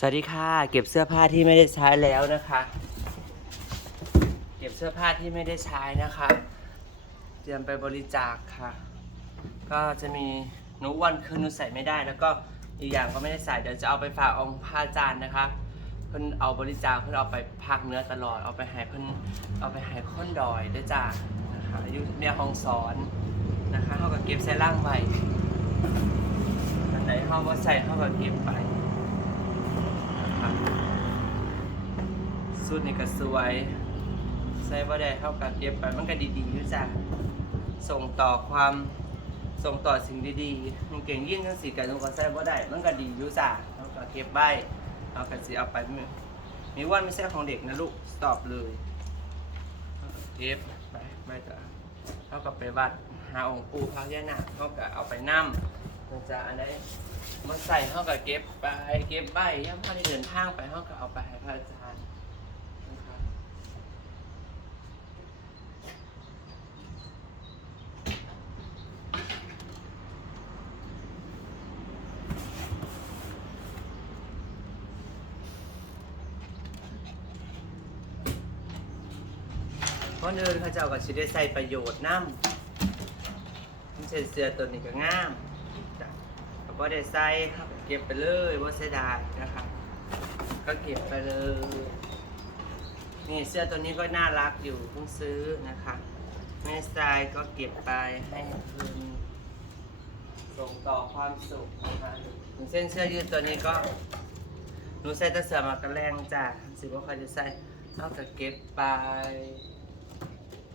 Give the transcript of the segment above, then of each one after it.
สวัสดีค่ะ เก็บเสื้อผ้าที่ไม่ได้ใช้แล้วนะคะ เก็บเสื้อผ้าที่ไม่ได้ใช้นะคะ เตรียมไปบริจาคค่ะ ก็จะมีหนูวันคืนหนูใส่ไม่ได้ แล้วก็อีกอย่างก็ไม่ได้ใส่เดี๋ยวจะเอาไปฝากองค์พระอาจารย์นะคะ เพิ่นเอาบริจาคเพิ่นเอาไปพักเนื้อตลอดเอาไปให้เพิ่นเอาไปให้ค้นดอยด้วยจ้านะคะอายุเมียห้องสอนนะคะเขาก็เก็บใส่ร่างไว้อันไหนเขาก็ใส่เขาก็เก็บไป ครับสูตรนี่ก็สวย ใส่บ่ได้เท่ากับเก็บไปมันก็ดีๆอยู่จ้ะส่งต่อความส่งต่อสิ่งดีๆมันเก่งยิ่งทั้งสี่กันก็ใส่บ่ได้มันก็ดีอยู่จ้ะเท่ากับเก็บไว้เอากันสิเอาไปมีมีวันไม่ใช่ของเด็กนะลูกสตอปเลยเก็บไปไม่จ้ะเท่ากับไปวัดหาองค์ปู่พระยานาคเท่ากับเอาไปนั่ม มันจะอันใดมาใส่เท่ากับเก็บไปเก็บใบย่ำพอได้เดินทางไปเท่ากับเอาไปให้พระอาจารย์นะครับคนอื่นเขาเจ้าก็สิได้ใส่ประโยชน์น้ำมันเสื้อตัวนี้ก็งาม ก็ได้ใส่ครับเก็บไปเลยว่าเสียดายนะครับ ก็เก็บไปเลย นี่เสื้อตัวนี้ก็น่ารักอยู่เพิ่งซื้อนะคะแม่ทรายก็เก็บไปให้คืนส่งต่อความสุขนะคะอย่างเส้นเสื้อยืดตัวนี้ก็หนูใส่ตะเสือมากระแรงจ้ะสิว่าใครจะใส่เท่ากเก็บไป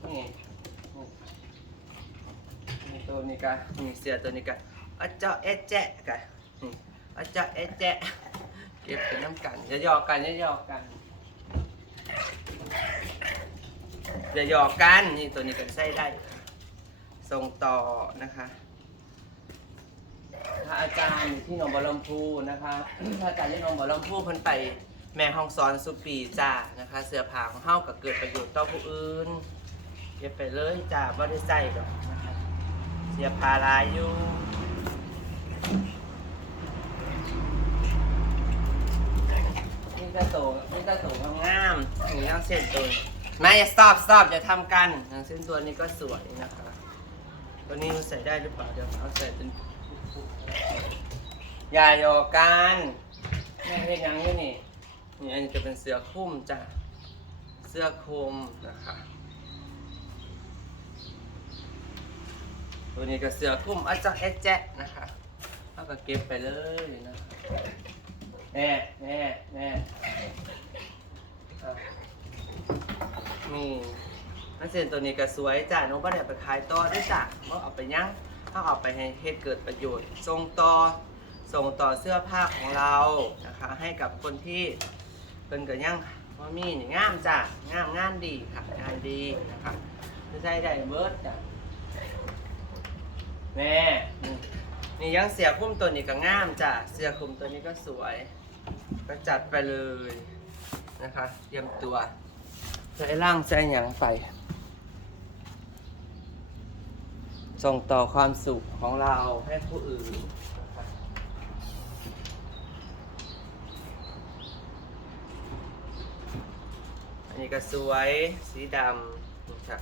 นี่นี่ตัวนี้ก็นี่เสื้อตัวนี้ก็ อาเจาะเอะแจะกันนี่อาเจาะเอะแจะเก็บเป็นน้ำกันอย่าหยอกกันอย่าหยอกกันอย่าหยอกกันนี่ตัวนี้กันใส่ได้ส่งต่อนะคะพระอาจารย์อยู่ที่หนองบัวลำพูนะคะพระอาจารย์ที่หนองบัวลำพูเพิ่นไปแม่ห้องสอนสุปีจ้านะคะ เสื้อผ้าของเฮาก็เกิดประโยชน์ต่อผู้อื่นเก็บไปเลยจ้าบ่ได้ใส่ดอกนะคะเสียผ้าหลายอยู่ นี่ก็โตนี่ก็โตงามๆอย่างนี้ต้องเส้นตัวม่อย่า stop stop อย่าทำกันอย่งเส้นตัวนี้ก็สวยนะคะตัวนี้ใส่ได้หรือเปล่าเดี๋ยวเอาใส่เป็นอย่าหยอกกันแม่เห็นยังอยู่นี่นี่อันนี้จะเป็นเสื้อคลุมจ้ะเสื้อคลุมนะคะตัวนี้ก็เสื้อคลุมอาจจะแอดแจ๊ะนะคะแล้วก็เก็บไปเลยนะคะ แน่แน่แน่อะนี่นันเส้นตัวนี้ก็สวยจ้ะน้องบ้านเนี่ยไปขายต่อได้จ้ะเพราเอาไปย่างถ้าเอาไปให้เฮ็ดเกิดประโยชน์ส่งต่อส่งต่อเสื้อผ้าของเรานะคะ ให้กับคนที่เป็นกับย่างว่ามีนี่งามจ้ะงามงานดีค่ะงานดีนะคะไม่ใช่ได้เบิร์ดจ้ะแน่นี่นี่ยังเสียคุ้มตัวนี้ก็งามจ้ะเสื้อคลุมตัวนี้ก็สวย ก็จัดไปเลยนะคะเตรียมตัวใส่ร่างใส่หยังไป ส่งต่อความสุขของเราให้ผู้อื่นอันนี้ก็สวยสีดำนะครับ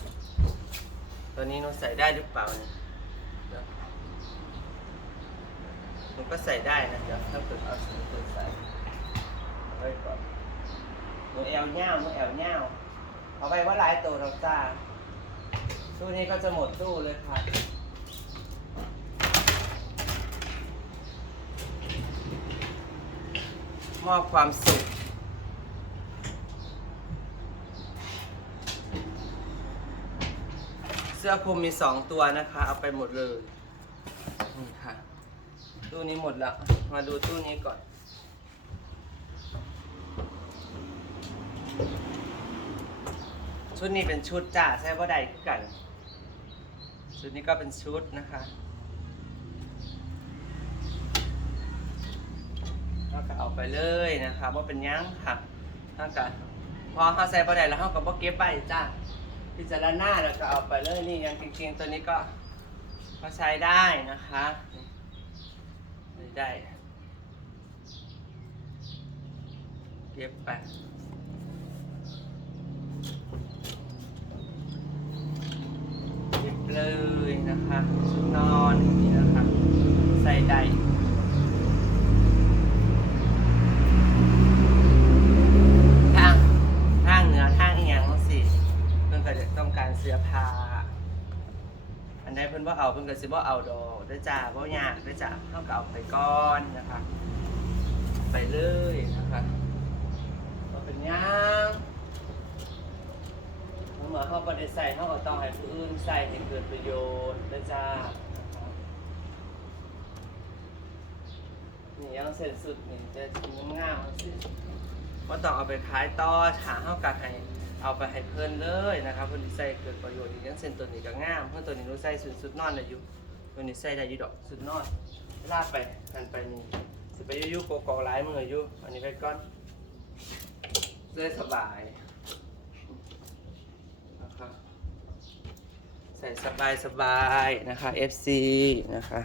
ตัวนี้หนูใส่ได้หรือเปล่าเนี่ยหนูก็ใส่ได้นะเดี๋ยวถ้าเกิดเอาสีเกิดใส่ ไว้ก่อนหนูแอลเง่าหนูแอลเง่าเอาไปว่าหลายตัวเราจ้าตู้นี้ก็จะหมดตู้เลยค่ะมอบความสุขเสื้อคลุมมีสองตัวนะคะ เอาไปหมดเลย นี่ค่ะ ตู้นี้หมดแล้ว มาดูตู้นี้ก่อน ชุดนี้เป็นชุดจ้าใช่ว่าใดกัน ชุดนี้ก็เป็นชุดนะคะเราก็เอาไปเลยนะคะว่าเป็นยังค่ะถ้ากันพอเขาใส่บ่ได้แล้วเขาก็บ่เก็บไปจ้าพิจารณาแล้วก็เอาไปเลยนี่ยังจริงๆตัวนี้ก็ก็ใช้ได้นะคะได้เย็บไป เลยนะคะชุดนอนอย่างนี้นะคะใส่ได้ทางทางเหนือทางอีหยังสิเพิ่นก็จะต้องการเสื้อผ้าอันใดเพิ่นบ่เอาเพิ่นก็สิบ่เอาดอกเด้อจ้าบ่ยากเด้อจ้าเฮาก็เอาไปก่อนนะคะ ไปเลยนะคะบ่เป็นหยังเมื่อเฮาบ่ได้ใส่เฮาก็ต้องให้ผู้อื่นใส่ให้เกิดประโยชน์เด้อจ้านะคะนี่ยังเส้นสุดนี่จะงามสิบ่ต้องเอาไปขายต่อหาเฮาก็ให้เอาไปให้เพื่อนเลยนะครับเพื่อนที่ใส่เกิดประโยชน์อีกย่างเส้นตัวนี้ก็งามเพื่อนตัวนี้หนูใส่สุดสุดนอนได้อยู่ตัวนี้ใส่ได้อยู่ดอกสุดนอนลาดไปกันไปนี่สิไปยุ่ยๆโกโก้ร้ายมืออยู่อันนี้ไปก่อนเลยสบายนะครับ ใส่สบายสบายๆนะคะ FC นะคะ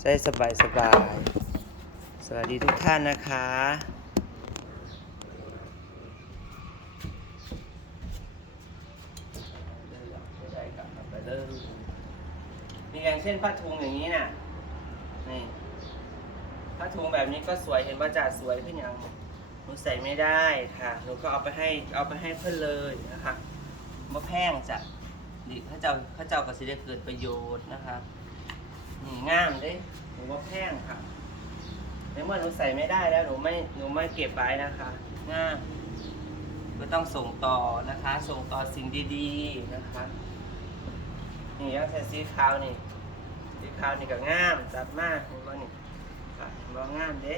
ใส่สบายสบายๆสวัสดีทุกท่านนะคะ มีอย่างเช่นผ้าถุงอย่างนี้น่ะ นี่ผ้าถุงแบบนี้ก็สวยเห็นว่าจ่าสวยขึ้นยังหนูใส่ไม่ได้ค่ะ หนูก็เอาไปให้เอาไปให้เพื่อนเลยนะคะมะแพงจ้ะ ดิข้าเจ้าข้าเจ้าก็สิได้เกิดประโยชน์นะคะนี่งามเด้หนูมะแพงค่ะในเมื่อหนูใส่ไม่ได้แล้วหนูไม่หนูไม่เก็บไว้นะคะงามก็ต้องส่งต่อนะคะ ส่งต่อสิ่งดีๆนะคะนี่ยังใส่สีขาวนี่สีขาวนี่ก็งามจัดมากเห็นบ่นี่ค่ะบ่งามเด้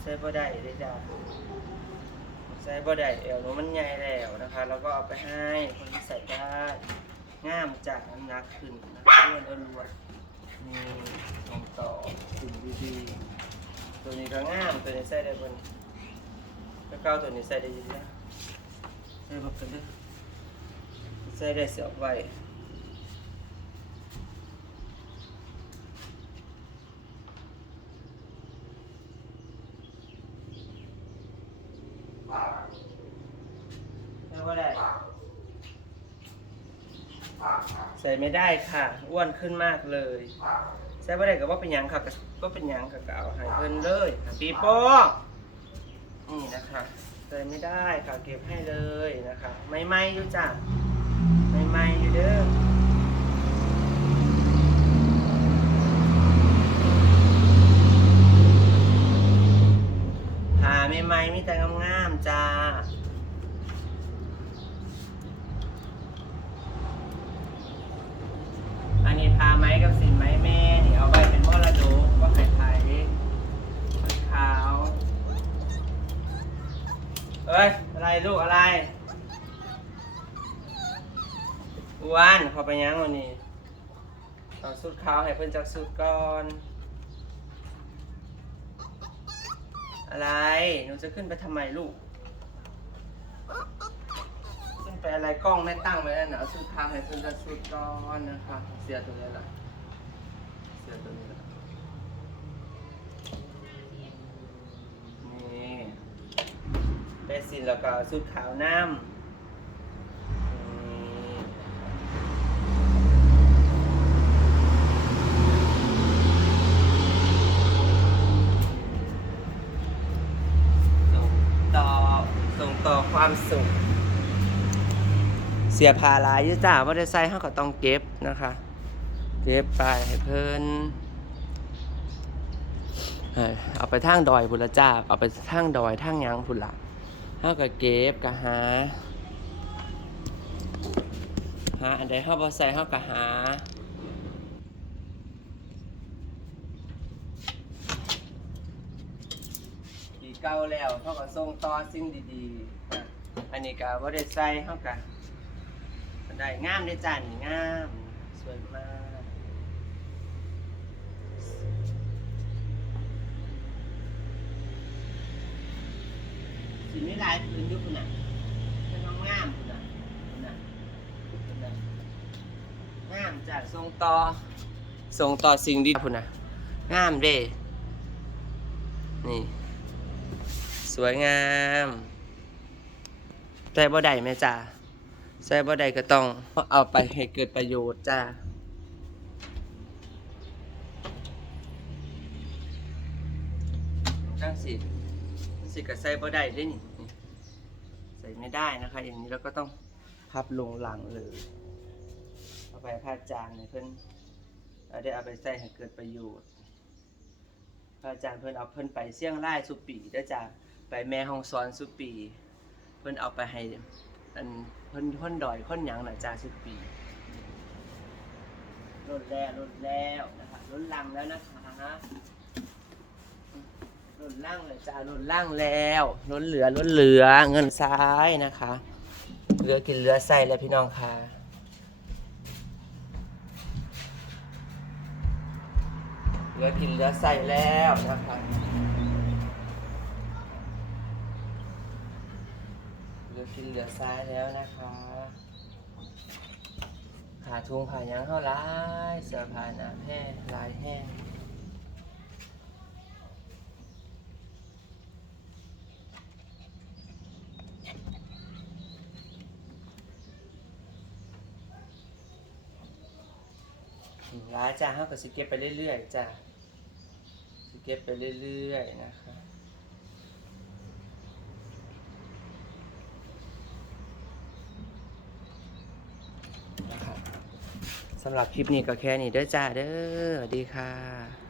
ใส่บ่ได้เด้จ้าใส่บ่ได้เอวหนูมันใหญ่แล้วนะคะ แล้วก็เอาไปให้คนที่ใส่ได้ งามจากน้ำหนักขึ้นล้วนอ้วนๆนี่ส่งต่อถึงดีๆตัวนี้ก็งามตัวนี้ใส่ได้บนแล้วก็เอาตัวนี้ใส่ได้ดีนะใส่แบบกันเด้ใส่ได้เสียบไว้ใส่บ่ได้ ใส่ ไม่ได้ค่ะ อ้วนขึ้นมากเลยใส่บ่ได้ก็ว่าเป็นหยังค่ะก็ก็เป็นหยังค่ะก็เอาให้เพิ่นเลยค่ะปีโป้นี่นะคะใส่ไม่ได้ค่ะเก็บให้เลยนะคะ ไม่ไหมอยู่จ้ะไม่ไหมอยู่เด้อหาไม่ไหมมีแต่งามๆจ้า อันนี้พาไหมกับสินไหมแม่นี่เอาไว้เป็นมรดกว่าไข่ไข่ขาว เอ้ย อะไรลูกอะไรอ้วนเขาไปยังวันนี้เอสุดขาวให้เพิ่นจักสุดก่อน อะไร หนูจะขึ้นไปทำไมลูก ขึ้นไปอะไรกล้องไม่ตั้งไว้แล้วนะเอาสุดขาวให้เพิ่นจักสุดก่อนนะคะ เสียตัวนี้ละเสียตัวนี้ละนี่ ได้สินแล้วก็สุดขาวน้ำส่งต่อส่งต่อความสุข เสียภาระอยุ่จ้าว่าได้ใส่เขาก็ต้องเก็บนะคะ เก็บไปให้เพิ่นเอ้ยเอาไปทางดอยพุนละจ้า เอาไปทางดอยทางหยังพุ่นละ เฮาก็เก็บก็หา หาอันใดเฮาบ่ใส่เฮาก็หาปีเก่าแล้วเฮาก็ส่งต่อสิ่งดีๆ อันนี้ก็บ่ได้ใส่เฮาก็ได้งามเด้จ้านี่งาม สวยมาก สิไม่หลายพื้นอยุคุณน่ะเป็นงามคุณน่ะคุณน่ะคุณน่ะงามจากทรงต่อทรงต่อสิ่งดีคุณน่ะงามเด้นี่ สวยงามใส่บ่ได้ไหมจ้าใส่บ่ได้ก็ต้องเอาไปให้เกิดประโยชน์จ้าจังสิจังสิก็ใส่บ่ได้เด้นี่นี่ ส่ไม่ได้นะคะ อย่างนี้เราก็ต้องพับลงหลังเลยเอาไปพาดจานเนี่ยเพิ่นเอาได้เอาไปใส่ให้เกิดประโยชน์พระอาจารย์เพิ่อนเอาเพิ่อนไปเสี่ยงไรายสุปีเด้จ้ะไปแม่ห้องสอนสุปี เพิ่อนเอาไปให้อันเพิ่อนคนดอยค่อนหยังหน่ะจ้าสุปีลดแล้วลดแล้วนะคะลดลังแล้วนะคะ ลดล่างเลยจ้าลดล่างแล้วลดเหลือลดเหลือเงินซ้ายนะคะเหลือกินเหลือใส่แล้วพี่น้องค่ะเหลือกินเหลือใส่แล้วนะครับเหลือกินเหลือใส่แล้วนะคะขาทุงขายังเท่าไรเสื้อผ้าหนาแห้งลายแห้ง ร้ายจ้าเฮาก็สิเก็บไปเรื่อยๆจ้าสิเก็บไปเรื่อยๆนะคะนะครับสำหรับคลิปนี้ก็แค่นี้เด้อจ้าเด้อดีค่ะ